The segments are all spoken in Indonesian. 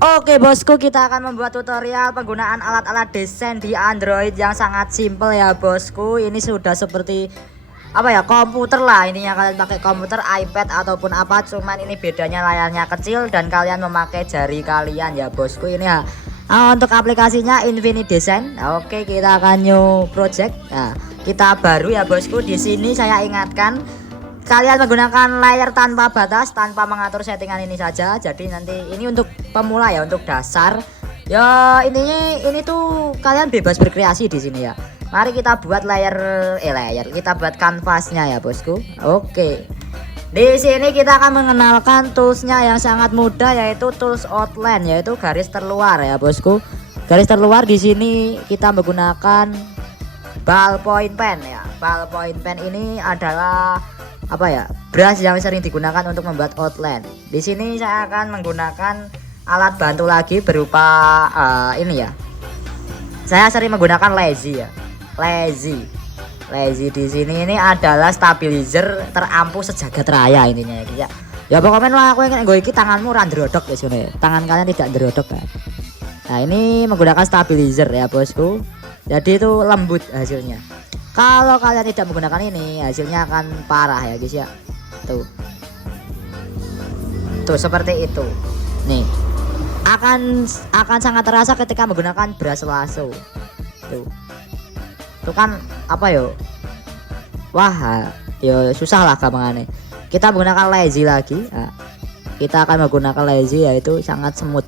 Oke bosku, kita akan membuat tutorial penggunaan alat-alat desain di Android yang sangat simple ya bosku. Ini sudah seperti apa ya, komputer lah. Ininya kalian pakai komputer, iPad ataupun apa, cuman ini bedanya layarnya kecil dan kalian memakai jari kalian ya bosku. Ini ya. Untuk aplikasinya Infinity Design. Oke, kita akan new project. Nah, kita baru ya bosku. Di sini saya ingatkan, kalian menggunakan layar tanpa batas, tanpa mengatur settingan ini saja. Jadi nanti ini untuk pemula ya, untuk dasar. Ya ini tuh kalian bebas berkreasi di sini ya. Mari kita buat layar kita buat kanvasnya ya bosku. Oke. Di sini kita akan mengenalkan toolsnya yang sangat mudah, yaitu tools outline, yaitu garis terluar ya bosku. Garis terluar di sini kita menggunakan ballpoint pen ya. Ballpoint pen ini adalah apa ya, brush yang sering digunakan untuk membuat outline. Di sini saya akan menggunakan alat bantu lagi berupa ini ya. Saya sering menggunakan lazy ya. Lazy di sini ini adalah stabilizer terampuh sejagat raya intinya ya. Ya pokoknya lah, aku ingin gue iki tanganmu randrodok ya sini. Tangan kalian tidak ndrodok kan. Nah, ini menggunakan stabilizer ya bosku. Jadi itu lembut hasilnya. Kalau kalian tidak menggunakan ini, hasilnya akan parah ya guys ya. Tuh seperti itu. Nih, akan sangat terasa ketika menggunakan brush lasso. Tuh kan apa yo? Wah, yo susah lah gampangannya. Kita menggunakan lazy lagi. Nah, kita akan menggunakan lazy, yaitu sangat smooth,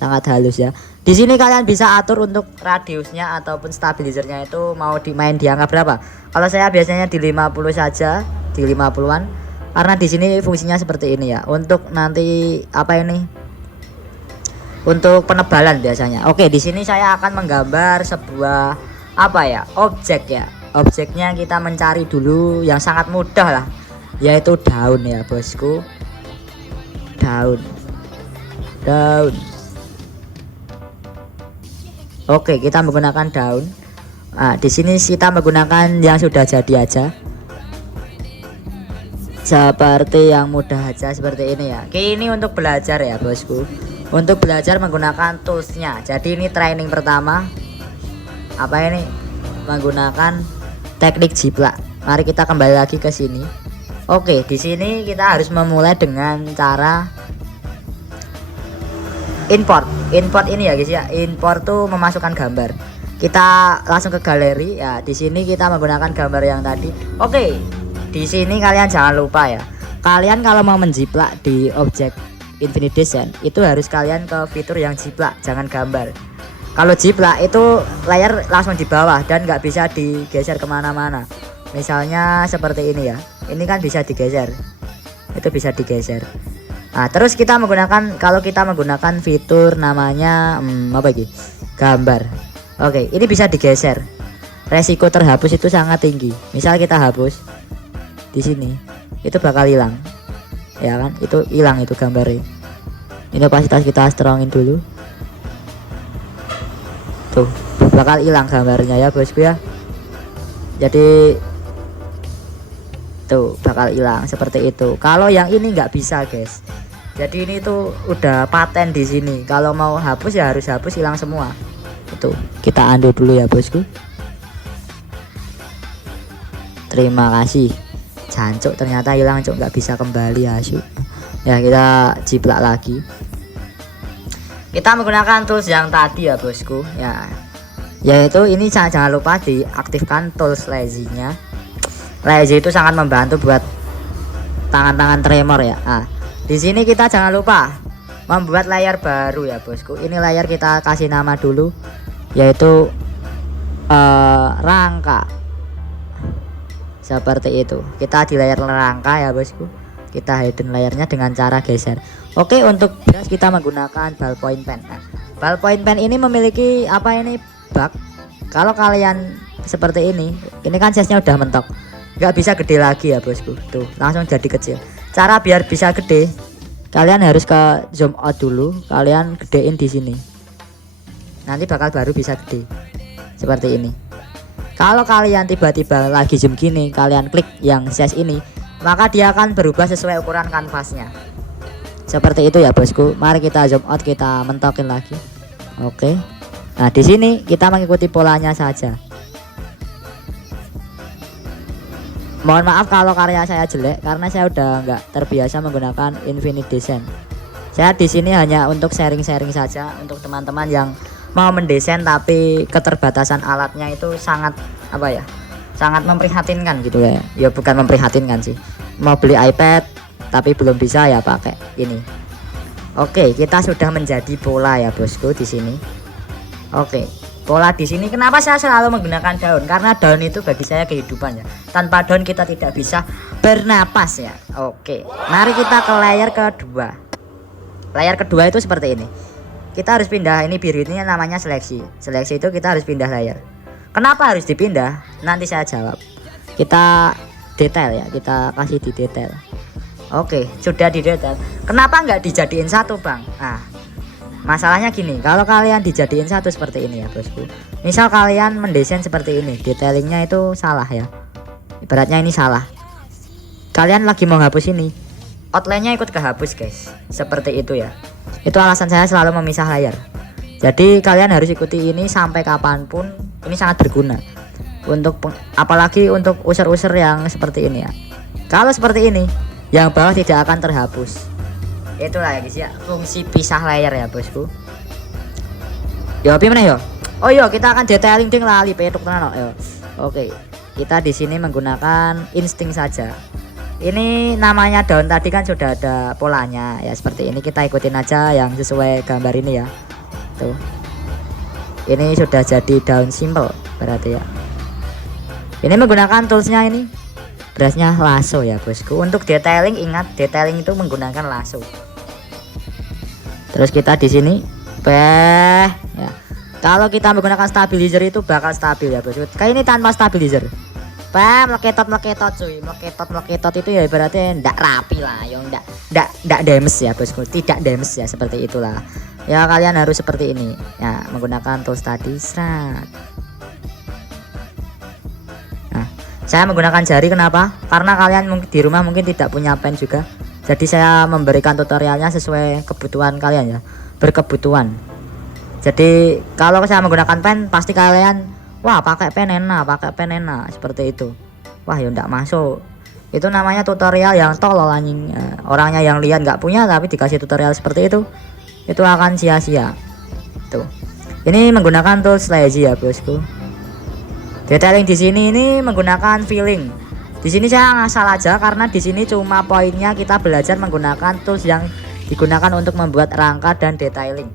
sangat halus ya. Di sini kalian bisa atur untuk radiusnya ataupun stabilizernya itu mau dimain di angka berapa. Kalau saya biasanya di 50 saja, di 50-an. Karena di sini fungsinya seperti ini ya. Untuk nanti apa ini? Untuk penebalan biasanya. Oke, di sini saya akan menggambar sebuah apa ya? Objek ya. Objeknya kita mencari dulu yang sangat mudah lah, yaitu daun ya, bosku. Daun. Oke, kita menggunakan daun. Nah, di sini kita menggunakan yang sudah jadi aja. Seperti yang mudah aja seperti ini ya. Oke, ini untuk belajar ya, bosku. Untuk belajar menggunakan toolsnya. Jadi ini training pertama. Apa ini? Menggunakan teknik jiplak. Mari kita kembali lagi ke sini. Oke, di sini kita harus memulai dengan cara import ini ya guys ya. Import tuh memasukkan gambar. Kita langsung ke galeri ya. Di sini kita menggunakan gambar yang tadi. Oke, di sini kalian jangan lupa ya, kalian kalau mau menjiplak di objek Infinity Design itu harus kalian ke fitur yang jiplak, jangan gambar. Kalau jiplak itu layar langsung di bawah dan nggak bisa digeser kemana-mana. Misalnya seperti ini ya, ini kan bisa digeser, itu bisa digeser. Nah, terus kita menggunakan, kalau kita menggunakan fitur namanya apa ini? Gambar. Oke, ini bisa digeser. Resiko terhapus itu sangat tinggi. Misal kita hapus di sini, itu bakal hilang. Ya kan? Itu hilang itu gambarnya. Ini opasitas kita strongin dulu. Tuh, bakal hilang gambarnya ya, bosku ya. Jadi tuh bakal hilang seperti itu. Kalau yang ini nggak bisa, guys. Jadi ini tuh udah paten di sini. Kalau mau hapus ya harus hapus, hilang semua. Itu kita undo dulu ya bosku. Terima kasih. Jancuk, ternyata hilang cuk, nggak bisa kembali asyik. Ya kita jiplak lagi. Kita menggunakan tools yang tadi ya bosku ya. Yaitu ini jangan lupa diaktifkan tools lazy-nya. Lazy itu sangat membantu buat tangan-tangan tremor ya. Di sini kita jangan lupa membuat layar baru ya bosku. Ini layar kita kasih nama dulu, yaitu rangka. Seperti itu. Kita di layar rangka ya bosku. Kita hidden layarnya dengan cara geser. Oke, untuk brush kita menggunakan ballpoint pen. Nah, ballpoint pen ini memiliki apa ini? Bug. Kalau kalian seperti ini kan size-nya udah mentok. Nggak bisa gede lagi ya bosku. Tuh, langsung jadi kecil. Cara biar bisa gede, kalian harus ke zoom out dulu. Kalian gedein di sini. Nanti bakal baru bisa gede. Seperti ini. Kalau kalian tiba-tiba lagi zoom gini, kalian klik yang size ini, maka dia akan berubah sesuai ukuran kanvasnya. Seperti itu ya bosku. Mari kita zoom out, kita mentokin lagi. Oke. Nah di sini kita mengikuti polanya saja. Mohon maaf kalau karya saya jelek karena saya udah nggak terbiasa menggunakan Infinite Design. Saya di sini hanya untuk sharing-sharing saja untuk teman-teman yang mau mendesain tapi keterbatasan alatnya itu sangat apa ya? Sangat memprihatinkan gitu ya. Ya bukan memprihatinkan sih. Mau beli iPad tapi belum bisa ya pakai ini. Oke, kita sudah menjadi pola ya bosku di sini. Oke, pola di sini. Kenapa saya selalu menggunakan daun? Karena daun itu bagi saya kehidupan ya. Tanpa daun kita tidak bisa bernapas ya. Oke, mari kita ke layer kedua. Layer kedua itu seperti ini. Kita harus pindah, ini biru ini namanya seleksi. Seleksi itu kita harus pindah layer. Kenapa harus dipindah? Nanti saya jawab. Kita detail ya, kita kasih di detail. Oke, sudah di detail. Kenapa nggak dijadiin satu bang? Nah, masalahnya gini, kalau kalian dijadiin satu seperti ini ya bosku. Misal kalian mendesain seperti ini, detailingnya itu salah ya. Ibaratnya ini salah. Kalian lagi mau hapus ini, outline-nya ikut kehapus guys. Seperti itu ya. Itu alasan saya selalu memisah layar. Jadi kalian harus ikuti ini sampai kapanpun. Ini sangat berguna untuk apalagi untuk user-user yang seperti ini ya. Kalau seperti ini, yang bawah tidak akan terhapus. Itulah ya guys ya, fungsi pisah layar ya bosku. Ya apa mana ya? Oh iya, kita akan detailing ding lali petuk tenan yo. Oke, kita di sini menggunakan insting saja. Ini namanya daun tadi kan sudah ada polanya ya, seperti ini kita ikutin aja yang sesuai gambar ini ya. Tuh. Ini sudah jadi daun simple berarti ya. Ini menggunakan toolsnya ini. Brushnya lasso ya bosku. Untuk detailing, ingat detailing itu menggunakan lasso. Terus kita di sini ya. Kalau kita menggunakan stabilizer itu bakal stabil ya bosku. Kayak ini tanpa stabilizer. Meleketot cuy, meleketot itu ya berarti ndak rapi lah, yang ndak demes ya bosku, tidak demes ya, seperti itulah ya. Kalian harus seperti ini ya, menggunakan tools tadi serat. Nah, saya menggunakan jari, kenapa? Karena kalian mungkin di rumah mungkin tidak punya pen juga, jadi saya memberikan tutorialnya sesuai kebutuhan kalian ya, berkebutuhan. Jadi kalau saya menggunakan pen pasti kalian wah pakai pen enak seperti itu. Wah ya ndak masuk. Itu namanya tutorial yang tolol anjing. Orangnya yang lihat nggak punya tapi dikasih tutorial seperti itu akan sia-sia. Tuh. Ini menggunakan tools lazy ya bosku. Detailing di sini ini menggunakan filling. Di sini saya ngasal aja karena di sini cuma poinnya kita belajar menggunakan tools yang digunakan untuk membuat rangka dan detailing.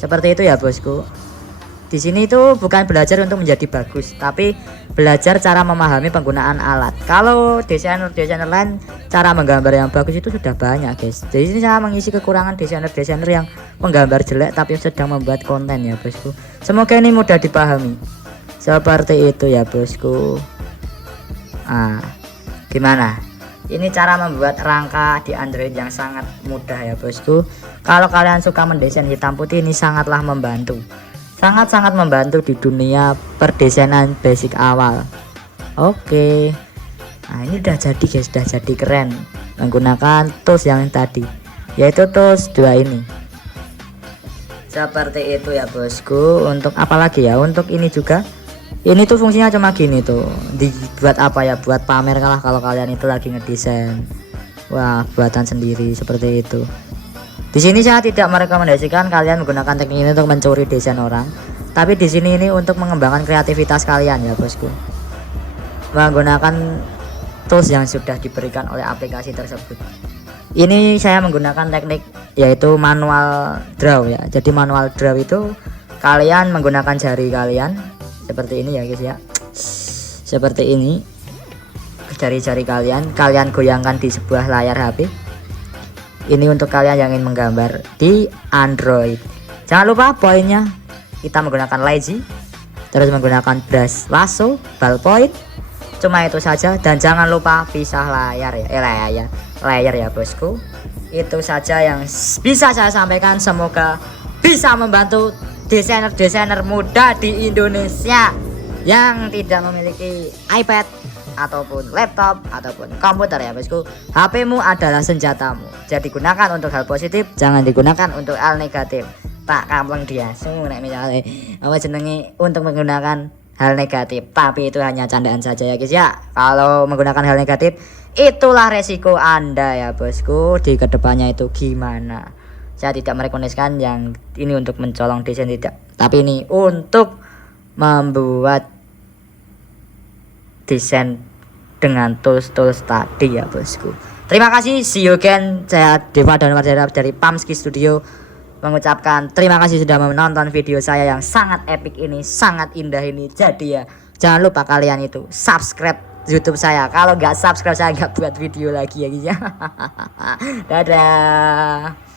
Seperti itu ya bosku. Di sini itu bukan belajar untuk menjadi bagus, tapi belajar cara memahami penggunaan alat. Kalau desainer lain cara menggambar yang bagus itu sudah banyak guys. Jadi sini saya mengisi kekurangan desainer yang menggambar jelek tapi sedang membuat konten ya bosku. Semoga ini mudah dipahami. Seperti itu ya bosku. Gimana? Ini cara membuat rangka di Android yang sangat mudah ya bosku. Kalau kalian suka mendesain hitam putih, ini sangatlah membantu. Sangat-sangat membantu di dunia perdesainan basic awal. Oke. Nah ini udah jadi guys, udah jadi keren menggunakan tools yang tadi, yaitu tools 2 ini. Seperti itu ya bosku. Untuk apa lagi ya? Untuk ini juga. Ini tuh fungsinya cuma gini tuh. Dibuat apa ya? Buat pamer kalah kalau kalian itu lagi ngedesain. Wah, buatan sendiri seperti itu. Di sini saya tidak merekomendasikan kalian menggunakan teknik ini untuk mencuri desain orang, tapi di sini ini untuk mengembangkan kreativitas kalian ya bosku. Menggunakan tools yang sudah diberikan oleh aplikasi tersebut. Ini saya menggunakan teknik yaitu manual draw ya. Jadi manual draw itu kalian menggunakan jari kalian seperti ini ya guys ya. Seperti ini. Jari-jari kalian goyangkan di sebuah layar HP. Ini untuk kalian yang ingin menggambar di Android. Jangan lupa poinnya kita menggunakan lazy, terus menggunakan brush lasso, ballpoint. Cuma itu saja, dan jangan lupa pisah layar ya, layar ya bosku. Itu saja yang bisa saya sampaikan. Semoga bisa membantu desainer-desainer muda di Indonesia yang tidak memiliki iPad ataupun laptop ataupun komputer ya bosku. HP-mu adalah senjatamu. Jadi gunakan untuk hal positif, jangan digunakan untuk hal negatif. Tak kampleng dia nek misalnya apa jenenge untuk menggunakan hal negatif, tapi itu hanya candaan saja ya guys ya. Kalau menggunakan hal negatif, itulah resiko Anda ya bosku di kedepannya itu gimana. Saya tidak merekomendasikan yang ini untuk mencolong desain, tidak, tapi ini untuk membuat desain dengan tools tadi ya bosku. Terima kasih, see you again. Saya Deva Danwardana dari Pamski Studio mengucapkan terima kasih sudah menonton video saya yang sangat epic ini, sangat indah ini. Jadi ya jangan lupa kalian itu subscribe YouTube saya. Kalau nggak subscribe saya nggak buat video lagi ya guys ya. Dadah.